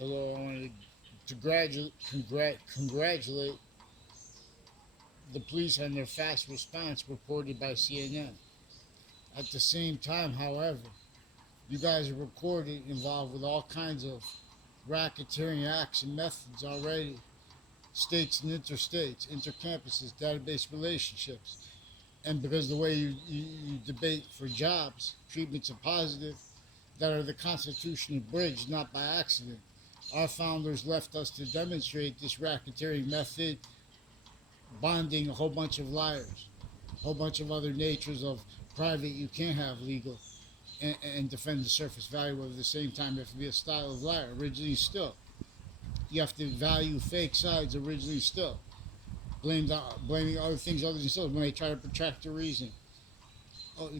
Although I wanted to congratulate the police on their fast response reported by CNN. At the same time, however, you guys are recorded involved with all kinds of racketeering acts and methods already, states and interstates, intercampuses, database relationships. And because the way you debate for jobs, treatments are positive, that are the Constitution bridge, not by accident. Our founders left us to demonstrate this racketeering method, bonding a whole bunch of liars, a whole bunch of other natures of private you can't have legal, and defend the surface value of at the same time. You have to be a style of liar originally still. You have to value fake sides originally still. Blaming other things other than yourself when they try to protract your reason.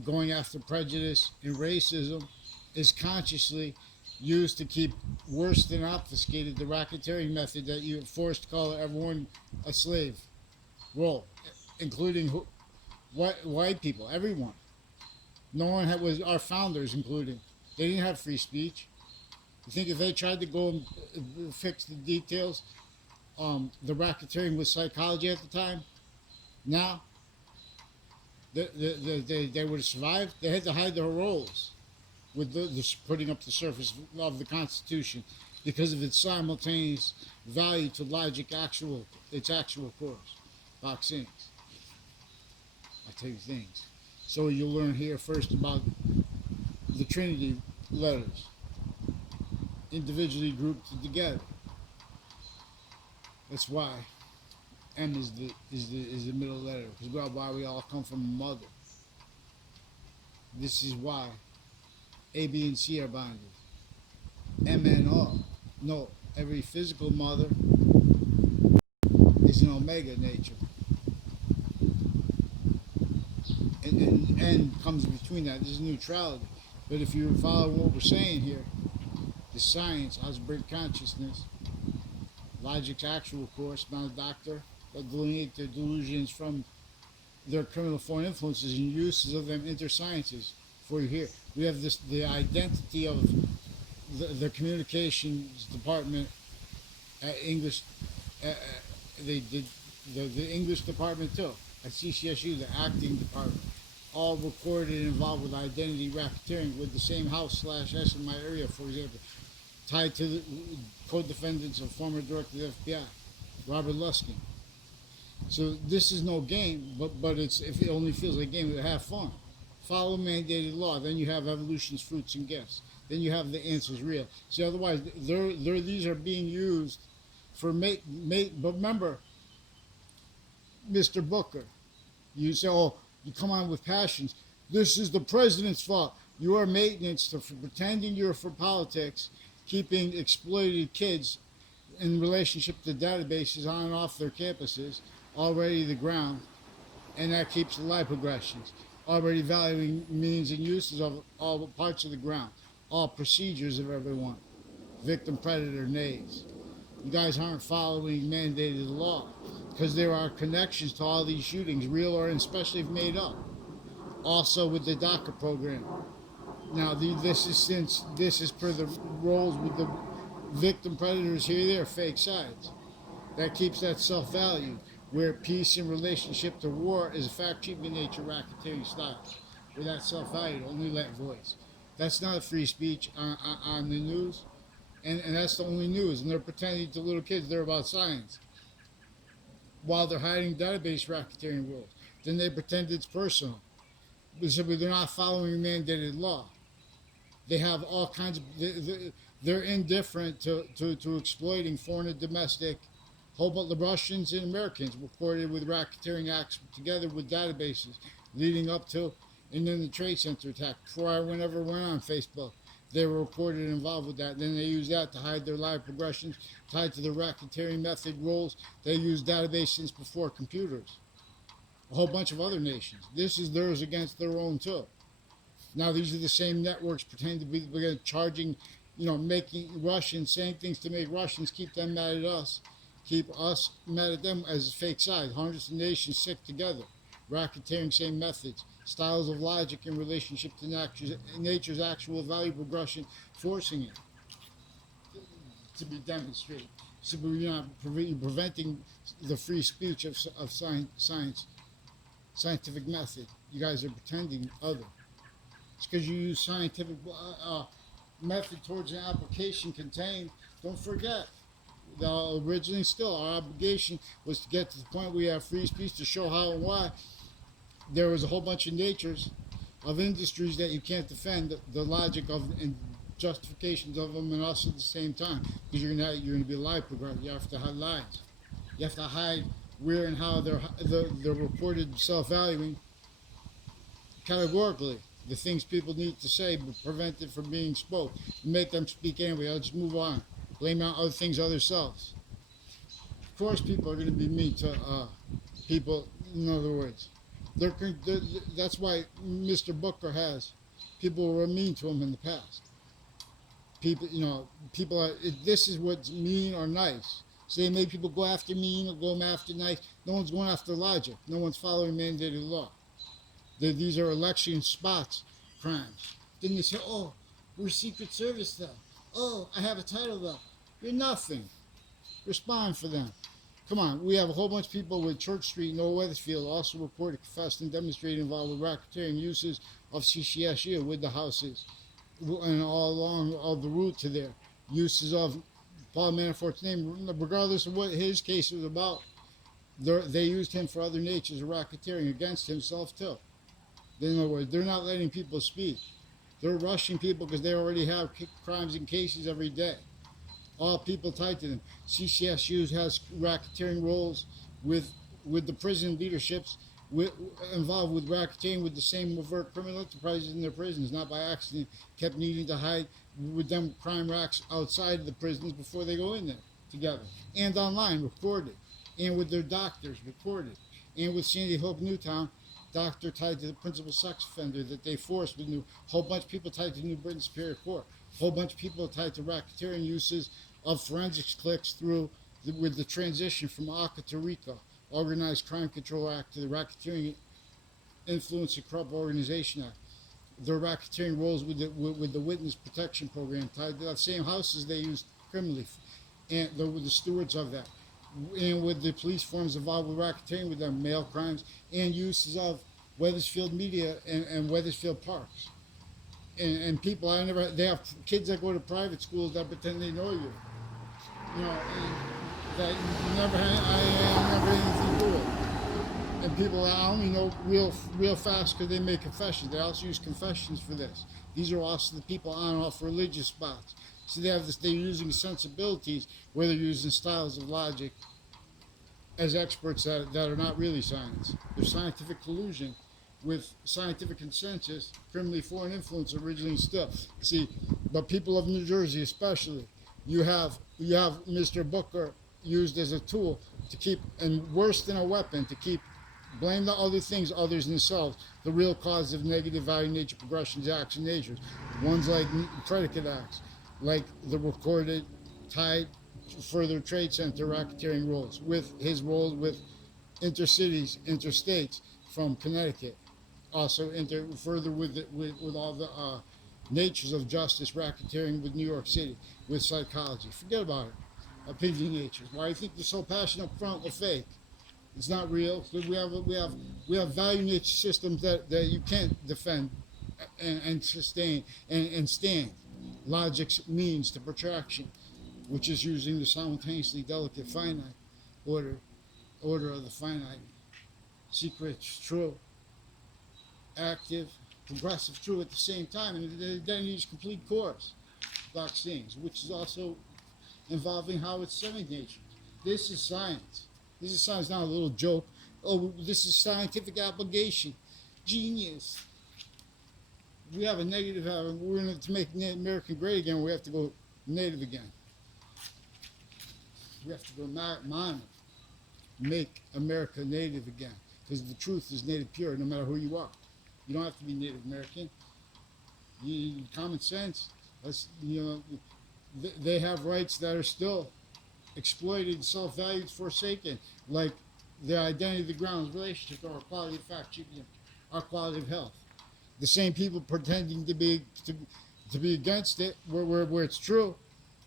Going after prejudice and racism is consciously used to keep worse than obfuscated the racketeering method that you forced to call everyone a slave role, including white people, everyone. No one was our founders, including. They didn't have free speech. You think if they tried to go and fix the details, the racketeering with psychology at the time, now they would have survived. They had to hide their roles with putting up the surface of the Constitution because of its simultaneous value to logic, its actual course. Vaccines. I tell you things. So you'll learn here first about the Trinity letters, individually grouped together. That's why M is the middle letter, because why we all come from a mother. This is why A, B, and C are bonded. M and O. No, every physical mother is an omega nature. And N comes between that. This is neutrality. But if you follow what we're saying here, the science, algebraic consciousness, logic's actual course, not a doctor, that delineate their delusions from their criminal foreign influences and uses of them intersciences. For you here, we have the identity of the communications department at English. They did the English department too at CCSU, the acting department, all recorded and involved with identity racketeering with the same house slash S in my area, for example, tied to the co-defendants of former director of the FBI, Robert Luskin. So this is no game, but it's if it only feels like a game, have fun. Follow mandated law, then you have evolution's fruits and gifts. Then you have the answers real. See, otherwise, these are being used for mate. But remember, Mr. Booker, you say, oh, you come on with passions. This is the president's fault. You are maintenance for pretending you're for politics, keeping exploited kids in relationship to databases on and off their campuses, already the ground, and that keeps the life progressions, already valuing means and uses of all parts of the ground, all procedures of everyone, victim predator nays. You guys aren't following mandated law because there are connections to all these shootings, real or especially made up. Also with the DACA program. Now this is per the roles with the victim predators here. They're fake sides. That keeps that self-value, where peace in relationship to war is a fact treatment nature racketeering style, where that self-value only let voice. That's not free speech on the news, and that's the only news. And they're pretending to little kids they're about science, while they're hiding database racketeering rules. Then they pretend it's personal. But they're not following mandated law. They have all kinds of. They're indifferent to exploiting foreign and domestic. Whole bunch of Russians and Americans recorded with racketeering acts together with databases leading up to and then the Trade Center attack. Before I ever went on Facebook, they were recorded and involved with that. And then they used that to hide their live progressions tied to the racketeering method roles. They used databases since before computers. A whole bunch of other nations. This is theirs against their own too. Now these are the same networks pretending to be charging, making Russians, saying things to make Russians keep them mad at us, keep us mad at them as a fake side. Hundreds of nations sick together, racketeering same methods, styles of logic in relationship to nature's actual value progression, forcing it. to be demonstrated. So you're preventing the free speech of science, scientific method. You guys are pretending other. It's because you use scientific method towards an application contained. Don't forget, originally still our obligation was to get to the point where we have free speech to show how and why there was a whole bunch of natures of industries that you can't defend the logic of and justifications of them and us at the same time, because you're gonna be a lie progressive. You have to hide lies. You have to hide where and how they're reported self-valuing categorically. The things people need to say but prevent it from being spoke. Make them speak anyway. Let's move on. Blame out other things, other selves. Of course, people are going to be mean to people. In other words, that's why Mr. Booker has people who were mean to him in the past. People, people are. This is what's mean or nice. So they make people go after mean or go after nice. No one's going after logic. No one's following mandated law. These are election spots crimes. Then they say, oh, we're Secret Service though. Oh, I have a title though. You're nothing. Respond for them. Come on, we have a whole bunch of people with Church Street and Old Weathersfield also reported, confessed, and demonstrated involved with racketeering uses of CCSU with the houses and all along all the route to there. Uses of Paul Manafort's name, regardless of what his case was about, they used him for other natures of racketeering against himself too. In other words, they're not letting people speak. They're rushing people because they already have crimes and cases every day. All people tied to them. CCSU has racketeering roles with the prison leaderships involved with racketeering with the same overt criminal enterprises in their prisons, not by accident, kept needing to hide with them crime racks outside of the prisons before they go in there together. And online, recorded. And with their doctors, recorded. And with Sandy Hook Newtown, doctor tied to the principal sex offender that they forced with whole bunch of people tied to New Britain Superior Court, whole bunch of people tied to racketeering uses of forensics clicks with the transition from ACA to RICO, Organized Crime Control Act, to the Racketeering Influence and Corrupt Organization Act. Their racketeering roles with the Witness Protection Program tied to that same houses they used criminally, and they were the stewards of that. And with the police forms involved with racketeering with their mail crimes and uses of Weathersfield media and Weathersfield parks. And people, they have kids that go to private schools that pretend they know you. That you never had anything to do with. And people I only know real fast because they make confessions. They also use confessions for this. These are also the people on and off religious spots. So they're using sensibilities where they're using styles of logic as experts that are not really science. They're scientific collusion with scientific consensus, criminally foreign influence originally still. See, but people of New Jersey especially, you have Mr. Booker used as a tool to keep, and worse than a weapon, to keep blame the other things others themselves, the real cause of negative value nature progressions, acts, and natures. Ones like predicate acts, like the recorded, tied further trade center racketeering roles, with his role with intercities, interstates from Connecticut. Also further with all the natures of justice racketeering with New York City, with psychology. Forget about it. Opinion natures. Why do you think they're so passionate up front or fake? It's not real. We have value nature systems that you can't defend and sustain and stand. Logic's means to protraction, which is using the simultaneously delicate finite order of the finite, secret, true, active, progressive, true at the same time, and the identity is complete course, box things, which is also involving how it's semi-nature. This is science. This is science, not a little joke. Oh, this is scientific application. Genius. We have a negative, we're going to make America great again, we have to go native again. We have to go mono. Make America native again. Because the truth is native pure, no matter who you are. You don't have to be Native American. Common sense. They have rights that are still exploited, self-valued, forsaken, like their identity, the grounds, relationship, or quality of fact, our quality of health. The same people pretending to be against it, where it's true.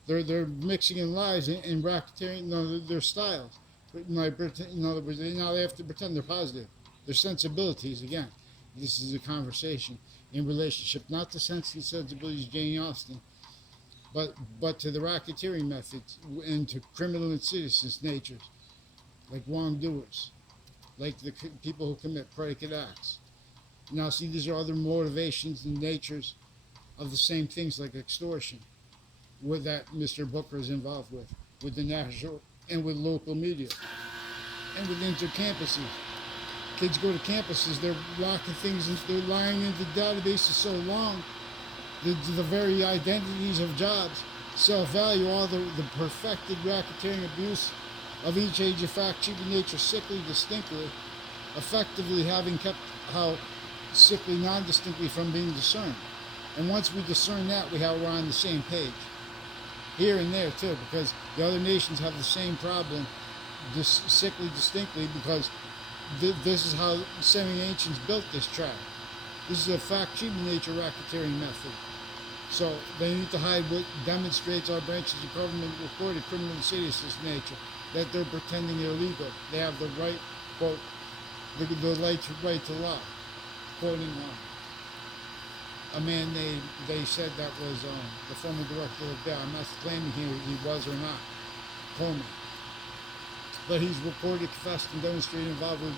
They're mixing in lies and racketeering. No, their styles. In other words, now they have to pretend they're positive. Their sensibilities again. This is a conversation in relationship, not to sense and sensibilities, Jane Austen, but to the racketeering methods and to criminal insidious natures, like wrongdoers, like the people who commit predicate acts. Now, see, these are other motivations and natures of the same things, like extortion, with that Mr. Booker is involved with the national and with local media, and with intercampuses. Kids go to campuses, they're locking things, and they're lying into databases so long, the very identities of jobs, self-value, all the perfected racketeering abuse of each age of fact, cheaping nature, sickly, distinctly, effectively having kept how sickly, non-distinctly from being discerned. And once we discern that, we're on the same page. Here and there too, because the other nations have the same problem, this sickly, distinctly, because this is how semi-ancients built this trap. This is a fact cheaping nature racketeering method. So they need to hide what demonstrates our branches of government recorded criminal insidiousness nature, that they're pretending they're legal. They have the right, quote, the right to lie, quoting a man they said that was the former director of the I'm not claiming he was or not, Coleman. But he's reported, confessed, and demonstrated involved with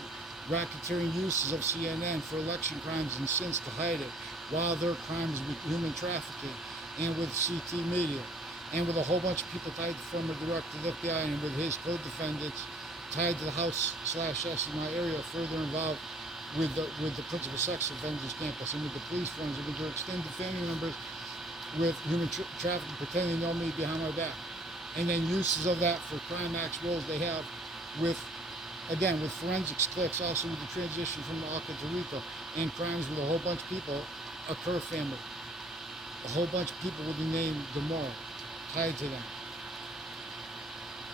racketeering uses of CNN for election crimes and since to hide it, while their crimes with human trafficking and with CT media, and with a whole bunch of people tied to former director of the FBI and with his co-defendants tied to the House/SNI area, further involved with the principal sex offenders campus and with the police forms and with their extended family members with human trafficking, pretending they know me behind my back. And then uses of that for crime acts roles they have with, again, with forensics clicks, also with the transition from Alca to Rico, and crimes with a whole bunch of people, a Kerr family, a whole bunch of people with the name Dimauro tied to them.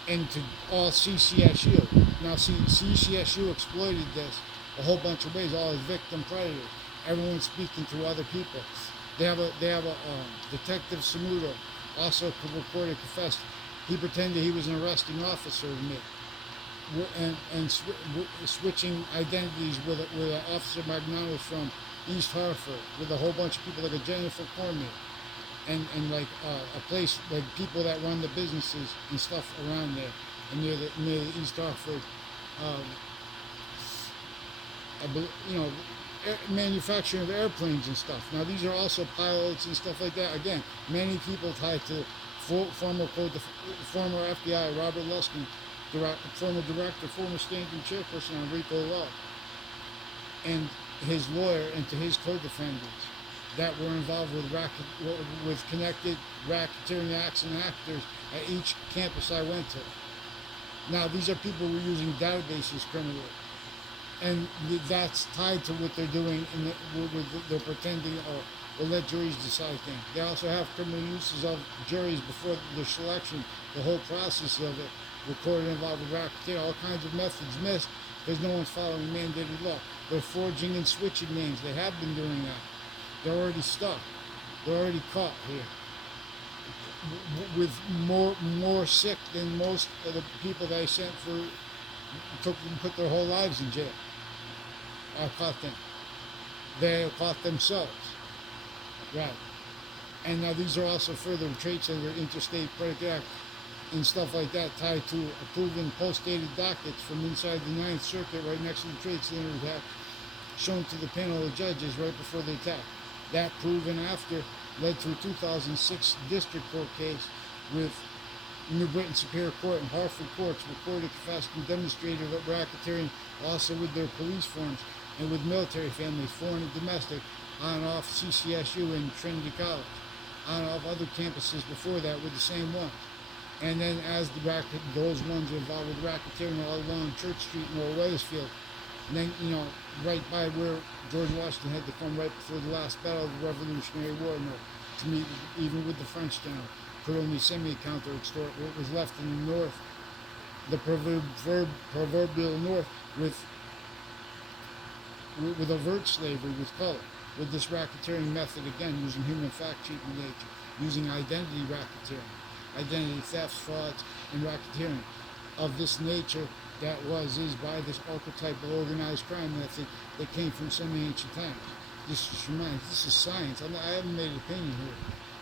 And to all CCSU. Now, see, CCSU exploited this a whole bunch of ways, all as victim predators. Everyone's speaking to other people. They have a Detective Samuto, also recorded, confessed. He pretended he was an arresting officer of me, and switching identities with Officer Magnano from East Hartford, with a whole bunch of people like a Jennifer Cormier, and like a place like people that run the businesses and stuff around there, and near the East Hartford, manufacturing of airplanes and stuff. Now these are also pilots and stuff like that. Again, many people tied to former FBI Robert Luskin, former director, former standing chairperson on RICO law, and his lawyer, and to his co-defendants that were involved with connected racketeering acts and actors at each campus I went to. Now these are people who are using databases criminally. And that's tied to what they're doing, and they're pretending or let juries decide things. They also have criminal uses of juries before their selection, the whole process of it, recorded involved with racketeering, all kinds of methods missed because no one's following mandated law. They're forging and switching names. They have been doing that. They're already stuck. They're already caught here. With more sick than most of the people they sent put their whole lives in jail. I caught them. They caught themselves. Right. And now these are also further traits under interstate predicate act and stuff like that, tied to approving post-dated dockets from inside the Ninth Circuit right next to the Trade Center attack, shown to the panel of judges right before the attack. That proven after led to a 2006 district court case with New Britain Superior Court and Hartford courts, recorded, confessed, and demonstrated racketeering, also with their police forms and with military families, foreign and domestic, on and off CCSU and Trinity College, on and off other campuses before that with the same ones. And then as those ones involved with racketeering all along Church Street in Wethersfield, and then, right by where George Washington had to come right before the last battle of the Revolutionary War, to meet even with the French general, could only semi-account or extort what was left in the North, the proverbial North, with overt slavery, with color, with this racketeering method, again, using human fact-cheating nature, using identity racketeering. identity thefts, frauds, and racketeering of this nature that is by this archetype of organized crime method that came from some ancient times. This is science. I haven't made an opinion here.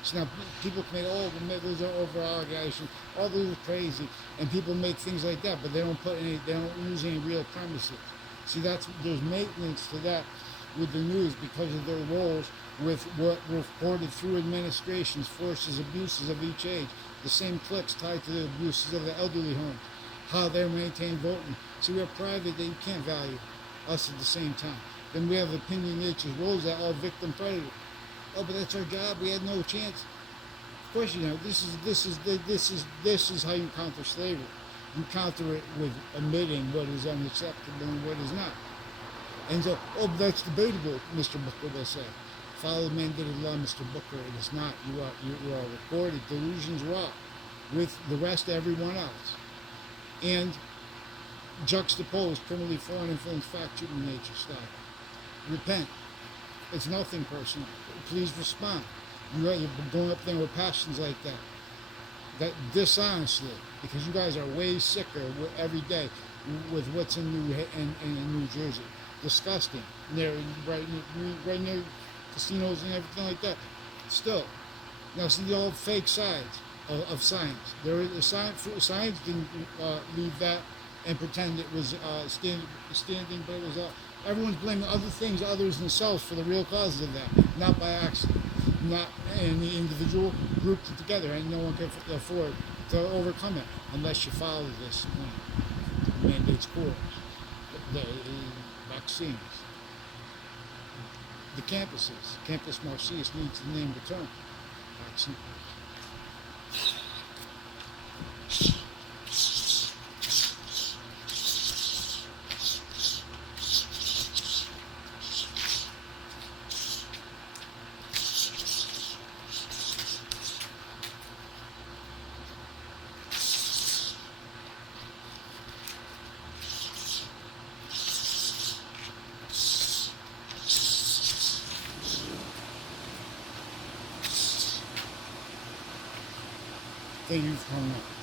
So now people can make, oh, those are over-allegations, all those are crazy, and people make things like that, but they don't use any real premises. See, there's maintenance to that with the news because of their roles with what reported through administrations, forces, abuses of each age. The same cliques tied to the abuses of the elderly home, how they maintain voting. See, we're private that you can't value us at the same time. Then we have opinion nature's roles that are victim predator. Oh, but that's our job. We had no chance. Of course, you know this is how you counter slavery. You counter it with admitting what is unacceptable and what is not. And so, oh, that's debatable, Mr. Booker will say. Follow the mandated law, Mr. Booker. It is not. You are recorded. Delusions wrought with the rest of everyone else. And juxtaposed criminally foreign influence fact shooting nature style. Repent. It's nothing personal. Please respond. You're going up there with passions like that. That dishonestly, because you guys are way sicker every day with what's in New Jersey. Disgusting. Right near casinos and everything like that. Still. Now see the old fake sides of science. There is science didn't leave that and pretend it was standing, but it was everyone's blaming other things, others themselves for the real causes of that, not by accident, not in the individual grouped it together, and no one can afford to overcome it unless you follow this mandate's core, the vaccines, the campuses. Campus Marcius needs to name the term. Vaccine. Thank you for coming up.